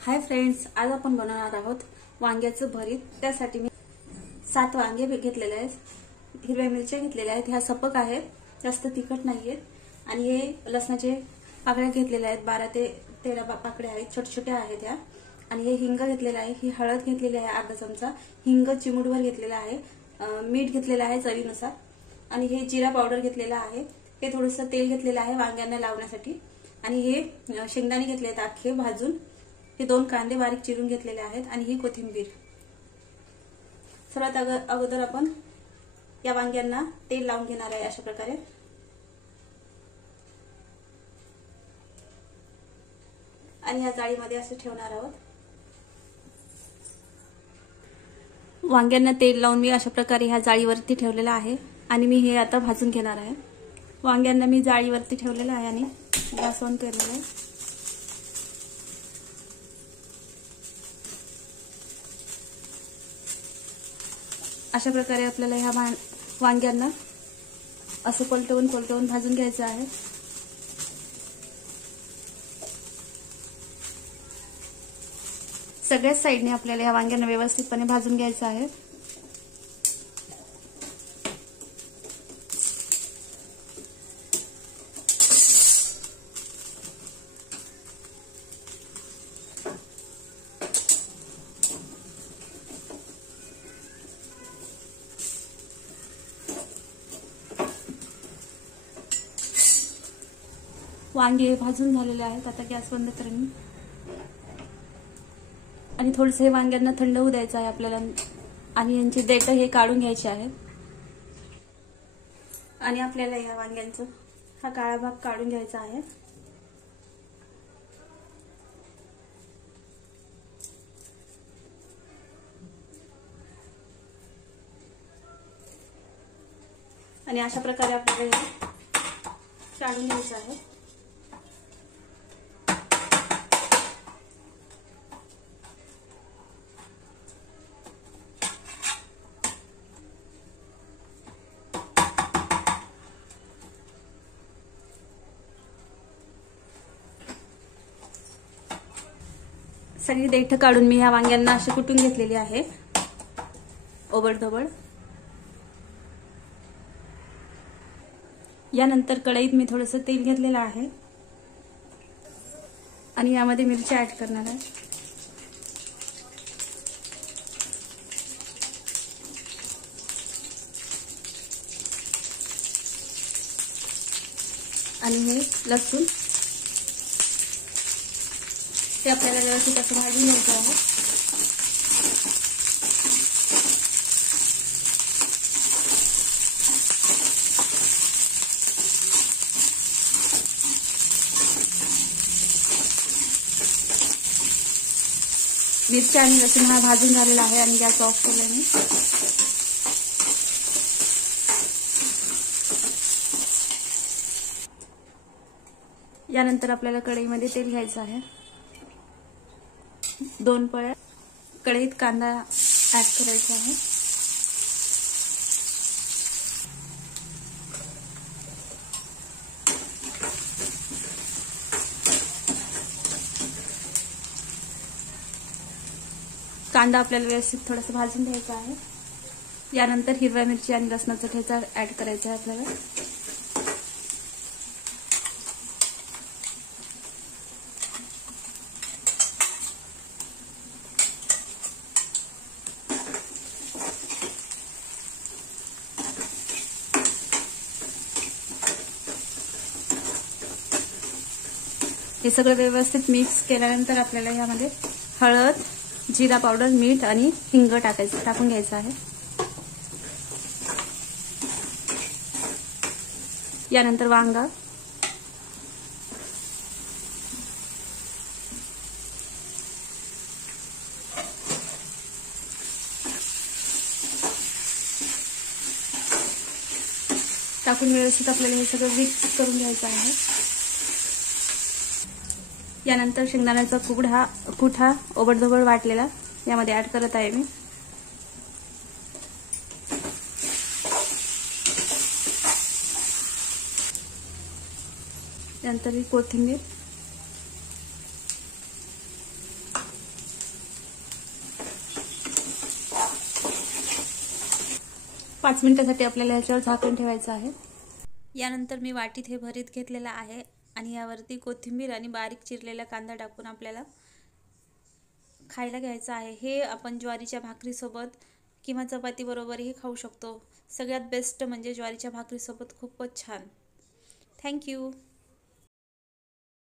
Hi friends, आज आपण बनवणार आहोत वांग्याचं भरीत। त्यासाठी मी 7 वांगे घेतलेले आहेत, हिरव्या मिरच्या घेतलेल्या आहेत, ह्या सपक आहेत, जास्त तिखट नाहीयेत, आणि हे लसणाचे पाकळ्या घेतलेल्या आहेत, 12 ते 13 पाकळ्या आहेत, छोटे छोटे आहेत ह्या। आणि हे हिंग घेतलेला आहे, ही हळद घेतलेली आहे अर्धा चमचा, हिंग चिमूटभर घेतलेला आहे, मीठ घेतलेलं आहे चवीनुसार, आणि हे जिरा पावडर घेतलेला आहे, हे थोडंसं तेल घेतलेलं आहे वांग्यांना लावण्यासाठी, आणि हे शेंगदाणे घेतले आहेत अख्खे भाजून, हे 2 कांदे बारीक चिरून घेतलेले आहेत, आणि ही कोथिंबीर। सर्वात अगोदर आपण या वांग्यांना तेल लावून घेणार आहे अशा प्रकारे। आणि या जाळीमध्ये असे ठेवणार आहोत। वांग्यांना तेल लावून मी अशा प्रकारे ह्या जाळीवरती ठेवलेला आहे, आणि मी हे आता भाजून घेणार आहे। वांग्यांना मी जाळीवरती ठेवलेला आहे आणि गॅस ऑन केलेला आहे। अशा प्रकारे आपल्याला ह्या वांग्यांना असं पलटवून भाजून घ्यायचं आहे। सगळ्याच साइडने आपल्याला ह्या वांग्यांना व्यवस्थितपणे भाजून घ्यायचं आहे। वांगे भाजून झालेले आहेत, आता गॅस बंद करेन आणि थोडेसे हे वांग्यांना थंड होऊ द्यायचं आहे आपल्याला, आणि यांचे देठ हे काढून घ्यायचे आहेत। आणि आपल्याला या वांग्यांचा हा काळा भाग काढून घ्यायचा आहे। आणि अशा प्रकारे आपल्याला हे काढून घ्यायचं आहे। सगळी देठ काढून मी ह्या वांग्यांना अशी कुटून घेतलेली आहे ओबडधोबड। यानंतर कढईत मी थोडंसं तेल घेतलेलं आहे, आणि यामध्ये मिरची ऍड करणार आहे। आणि हे लसूण ते आपल्याला व्यवस्थित असं भाजून घ्यायचं आहे। मिरची आणि लसूण हा भाजून झालेला आहे, आणि गॅस ऑफ केला मी। यानंतर आपल्याला कढईमध्ये तेल घ्यायचं आहे, 2 पळ्या कढईत कांदा ऍड करायचा आहे। कांदा आपल्याला व्यवस्थित थोडासा भाजून घ्यायचा आहे। यानंतर हिरव्या मिरची आणि लसणाचा ठेचा ऍड करायचा आहे आपल्याला। हे सगळं व्यवस्थित मिक्स केल्यानंतर आपल्याला यामध्ये हळद, जिरा पावडर, मीठ आणि हिंग टाकून घ्यायचं आहे। यानंतर वांगा, टाकून व्यवस्थित आपल्याला हे सगळं मिक्स करून घ्यायचं आहे। यानंतर शेंगदाण्याचा कूट हा ओबडधोबड वाटलेला यामध्ये ऍड करत आहे मी। त्यानंतर ही कोथिंबीर, 5 मिनिटासाठी आपल्याला ह्याच्यावर झाकून ठेवायचं आहे। यानंतर मी वाटीत हे भरीत घेतलेलं आहे आणि यावरती कोथिंबीर आणि बारीक चिरलेला कांदा टाकून आपल्याला खायला घ्यायचं आहे। हे आपण ज्वारीच्या भाकरीसोबत किंवा चपातीबरोबरही खाऊ शकतो। सगळ्यात बेस्ट म्हणजे ज्वारीच्या भाकरीसोबत खूपच छान। थँक्यू।